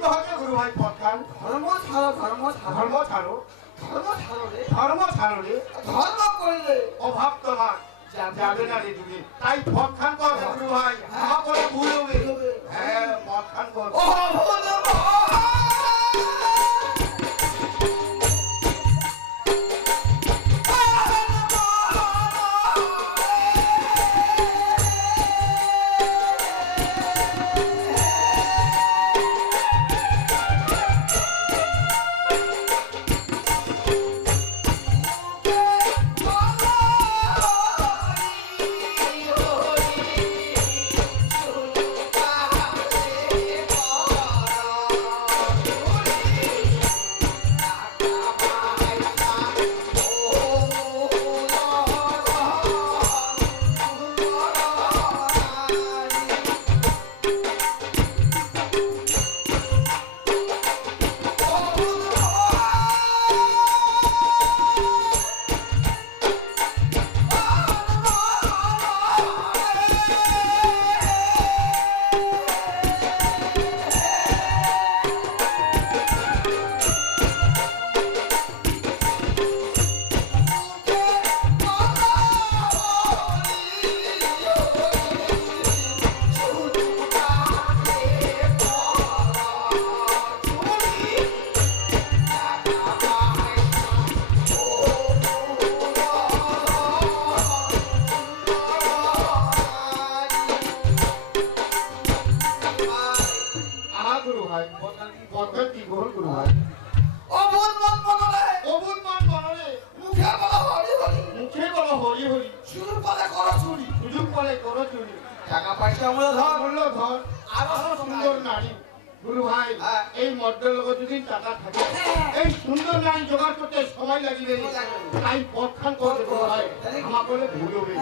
তো হচ্ছে গুরু ভাই পথখান ধর্ম ছাড়ো ধর্ম ধর্ম ছাড়ো ধর্ম ছাড়ো রে ধর্ম ছাড়ো রে ধর্ম করলে অভাব তোমার যাবে না রে যুগে তাই পথখান করবে গুরু ভাই আমার করে ভুল হবে হ্যাঁ পথখান করবে টাকা পয়সা মূল্য ধর আরো সুন্দর নারী গুরু ভাই এই মর্দের লোক যদি টাকা থাকে এই সুন্দর নারী জোগাড় করতে সময় লাগবে তাই পথখান করতে গুরু ভাই আমার বলে ভুল হবে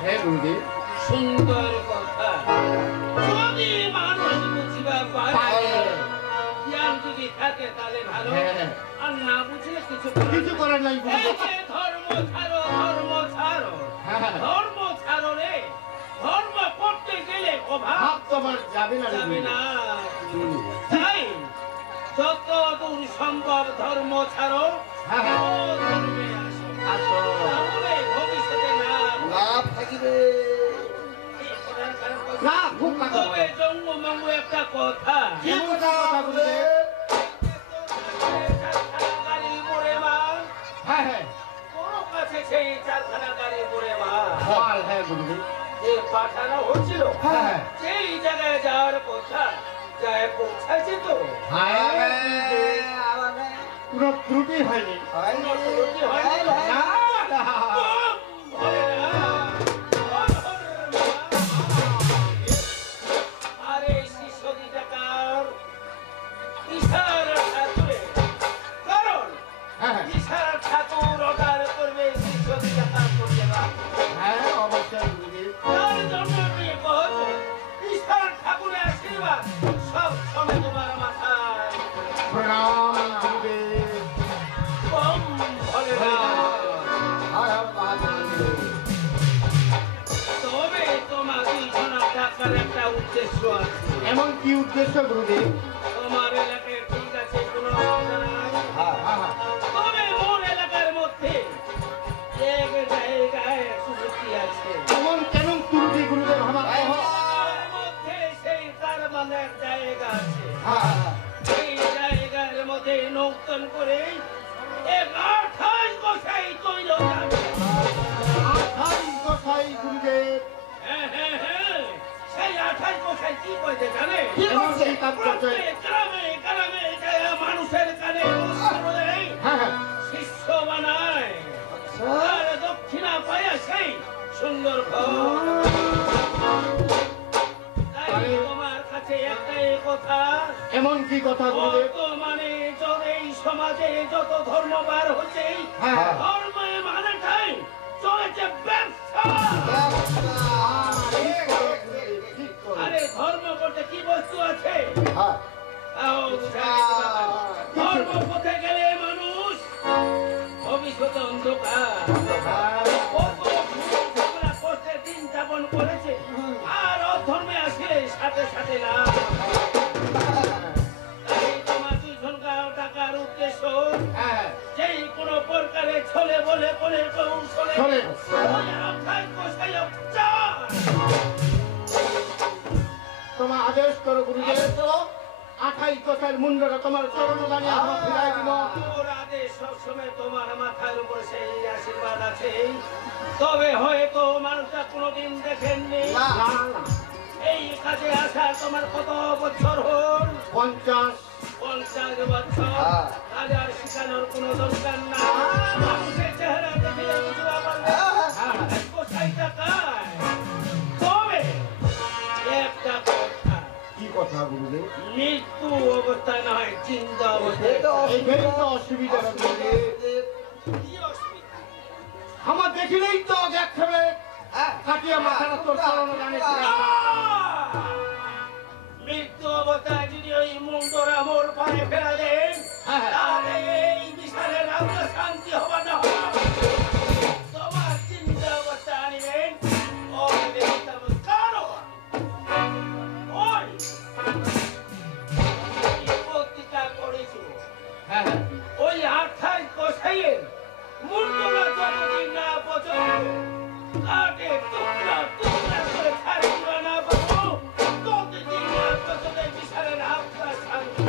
হ্যাঁ গুরুদেব। সুন্দর কথা যদি মানুষ বুঝিবা পারে জ্ঞান যদি থাকে তাহলে ভালো হ্যাঁ। আর না বুঝলে কিছু কিছু করার নাই এই গুরুদেব। যে ধর্ম ছাড়ো ধর্ম ছাড়ো হ্যাঁ। ধর্ম ছাড়ো রে ধর্ম করতে গেলে অভাব ভাব তোমার যাবে না যাবে গুরুদেব। না তাই যত দূর সম্ভব ধর্ম ছাড়ো হ্যাঁ, হ্যাঁ। ও ধর্মে আসো আসো। তাহলে ভবিষ্যতে না লাভ থাকিবে। না খুব কথা তবে জঙ্গ মঙ্গ একটা কথা কি কথা গুরুদেব? গাড়ি পড়ে মা হ্যাঁ হ্যাঁ কোন কাছে সেই চারখানা গাড়ি পড়ে মা বল হ্যাঁ গুরুদেব। যে পাঠানো হচ্ছিল হ্যাঁ। সেই জায়গায় যাওয়ার কথা যায় পৌঁছাইছে তো হ্যাঁ গুরুদেব। কোনো ত্রুটি হয়নি। কোনো ত্রুটি হয়নি তো? না, না। কম হবে না। আরে শিষ্য টাকার বিশাল ঠাকুরে কারণ হ্যাঁ হ্যাঁ। বিশাল ঠাকুর অর্ডার করবে শিষ্য টাকা করবে না হ্যাঁ অবশ্যই গুরুদেব। তার জন্য তুমি বলছো বিশাল ঠাকুরের আশীর্বাদ সব সময় তোমার মাথায় প্রণাম গুরুদেব। কম হবে না হর হর মহাদেব। তবে তোমার দুইজনের টাকার একটা উদ্দেশ্য আছে এমন কি উদ্দেশ্য গুরুদেব? তোমার এলাকায় ঠিক আছে কোনো অসুবিধা নাই হ্যাঁ হ্যাঁ। তবে মোর এলাকার মধ্যে এক জায়গায় সুযোগী আছে এমন কেন ত্রুটি গুরুদেব আমার কহ? তার মধ্যে সেই কারবানের জায়গা আছে হ্যাঁ সেই জায়গার মধ্যে নৌতন করে এক 28 গোসাই তৈল যাবে আঠাই গোসাই গুরুদেব। হ্যাঁ হ্যাঁ হ্যাঁ সেই 28 গোসাই কি করতে জানে এমন কি কাজ করছে? প্রত্যেক গ্রামে গ্রামে যায় মানুষের কানে বস্ত্র দেয় হ্যাঁ হ্যাঁ। শিষ্য বানায় আর দক্ষিণা পায় সেই সুন্দর ঘর তাই তোমার কাছে একটাই কথা এমন কি কথা গুরুদেব? বর্তমানে এই সমাজে যত ধর্মবার হচ্ছে হ্যাঁ। ধর্মে মানেটাই চলেছে ব্যবসা ঠিক করে। আরে ধর্ম বলতে কি বস্তু আছে হ্যাঁ তাও বুঝা যেতে পারে। ধর্ম পথে গেলে মানুষ ভবিষ্যৎ অন্ধকার হ্যাঁ। কত ভুল ঝগড়া কষ্টের দিন যাপন করেছে আর অধর্মে আসলে সাথে সাথে না তাই তোমার দুইজনকার টাকার উদ্দেশ্য হ্যাঁ। যেই কোনো প্রকারে ছলে বলে করে কৌশলে চলে। ওই আখ্যান কোষায় চার তোমার আদেশ করো গুরুদেব। 28 গোসাইর মুন্ডটা তোমার চরণ দানে আমার ফিরাই দিব। তোর আদেশ সবসময় তোমার মাথার উপর সেই আশীর্বাদ আছে তবে হয়তো মানুষটা কোনোদিন দেখেননি না না। এই কাজে আসা তোমার কত বছর হল 50। 50 বছর হাজার শিখানোর কোনো দরকার না মানুষের চেহারা দেখে বুঝবা পারবে কোথায় টাকায় তবে একটা কথা কি কথা গুরুদেব? মৃত্যু অবস্থা নয় চিন্তা অবস্থায় এইখানে তো অসুবিধা গুরুদেব। কি অসুবিধা আমার দেখিলেই তো একখানে কাটিয়া মাথাটা তোর চরণ দানে ফিরাই দিব। মৃত্যু অবস্থায় যদি ওই মুন্ডরা মোর পায়ে ফেলা দেন হ্যাঁ। তাহলে এই বিশালের আমরা শান্তি হবা না হবা তোমার চিন্তা অবস্থা আনিবেন ওই দেখতে হবে কারণ ওই প্রতিজ্ঞা করেছিল হ্যাঁ হ্যাঁ। ওই 28 গোসাইয়ের মুন্ডরা যতদিন না পর্যন্ত কাটে টুকরা টুকরা করে ছাড় দিবা না পাবো ততদিন না পর্যন্ত এই বিশালের আপনার শান্তি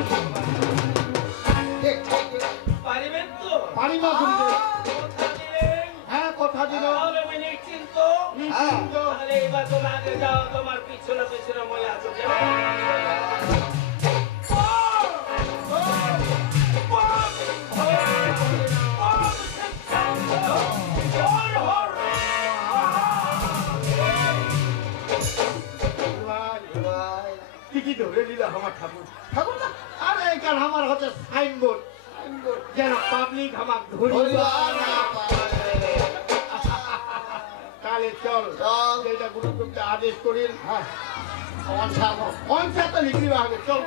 পারিবেন তো পারিব গুরুদেব। কথা দিলেন হ্যাঁ কথা দিল। তাহলে আমি নিশ্চিন্ত নিশ্চিন্ত। তাহলে এবার তোমার আগে যাও তোমার পিছনে পিছনে মই আছো কি ধরে নিল আমার ঠাকুর? ঠাকুর না? আরে এখানে আমার হচ্ছে সাইনবোর্ড যেন পাবলিক আমার ধরিবা না পারে। কালে চল চল। যেটা গুরুদেবকে আদেশ করিল হ্যাঁ অনসা তো লিখলি হবে চল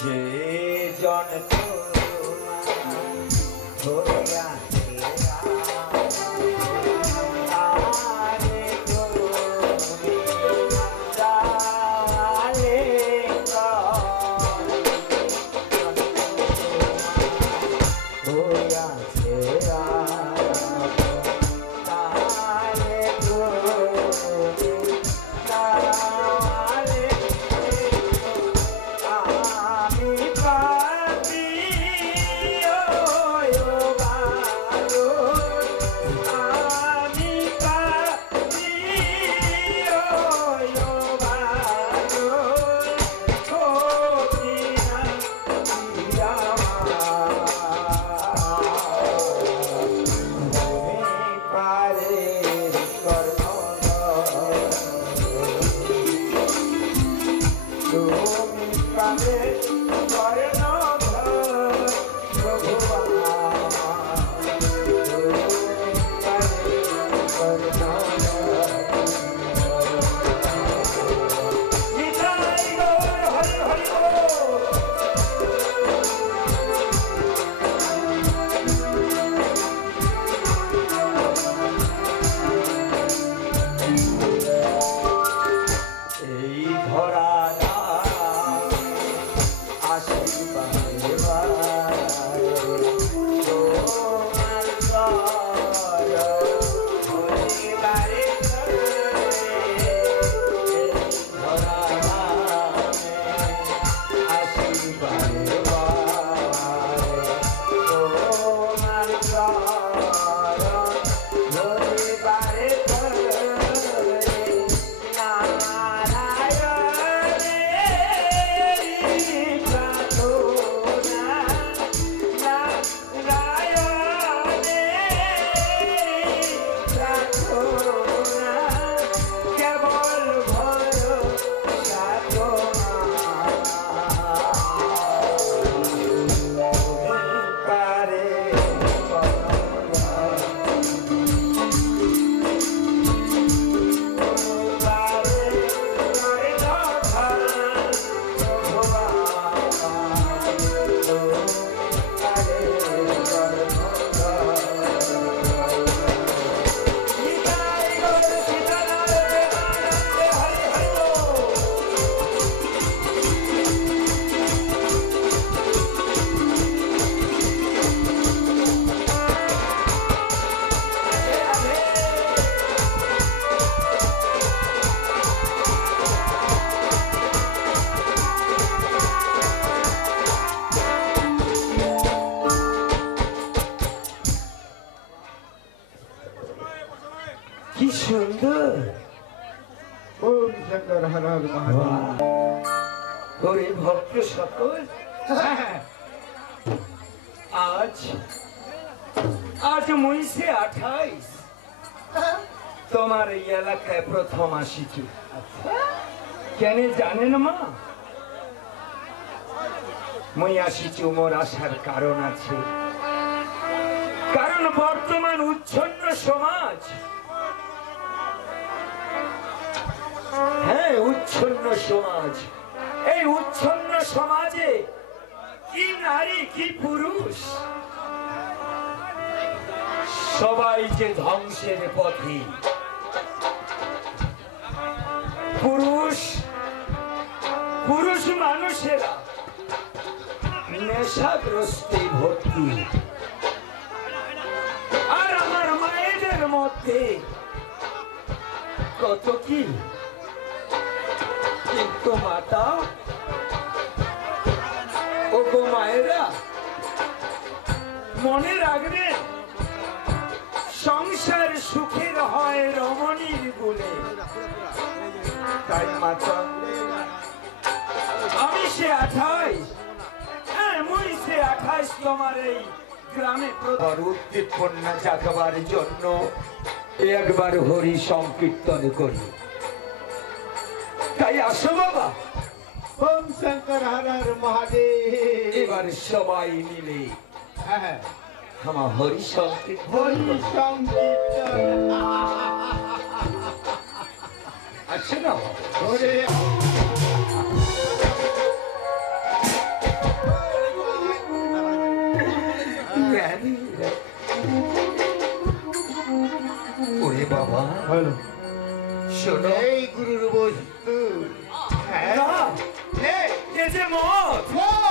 যে জন কি সুন্দর ওম শঙ্কর হর হর মহাদেব হরি ভক্ত সকল আজ আজ 1928 তোমার এই এলাকায় প্রথম আসিছি কেন জানেন মা মই আসিছি মোর আসার কারণ আছে কারণ বর্তমান উচ্ছন্ন সমাজ হ্যাঁ উচ্ছন্ন সমাজ এই উচ্ছন্ন সমাজে কি নারী কি পুরুষ সবাই যে ধ্বংসের পথে পুরুষ পুরুষ মানুষেরা নেশাগ্রস্তে ভর্তি আর আমার মায়েদের মধ্যে কত কি কিন্তু মাতা ও গো মায়েরা মনে রাখবেন সংসার সুখের হয় রমণীর গুণে তাই মাতা আমি সে 28 হ্যাঁ মুই সে 28 তোমার এই গ্রামে উদ্দীপনা জাগাবার জন্য একবার হরি সংকীর্তন করি তাই আসো বাবা ওম শঙ্কর হর হর মহাদেব এবার পরিবার সবাই মিলে হ্যাঁ হ্যাঁ আমার হরি সংকীর্তন হরি সংকীর্তন আছে না ওরে ওরে বাবা হ্যালো শোনো এই গুরুর বস্তু হ্যাঁ না, এ যে মত মদ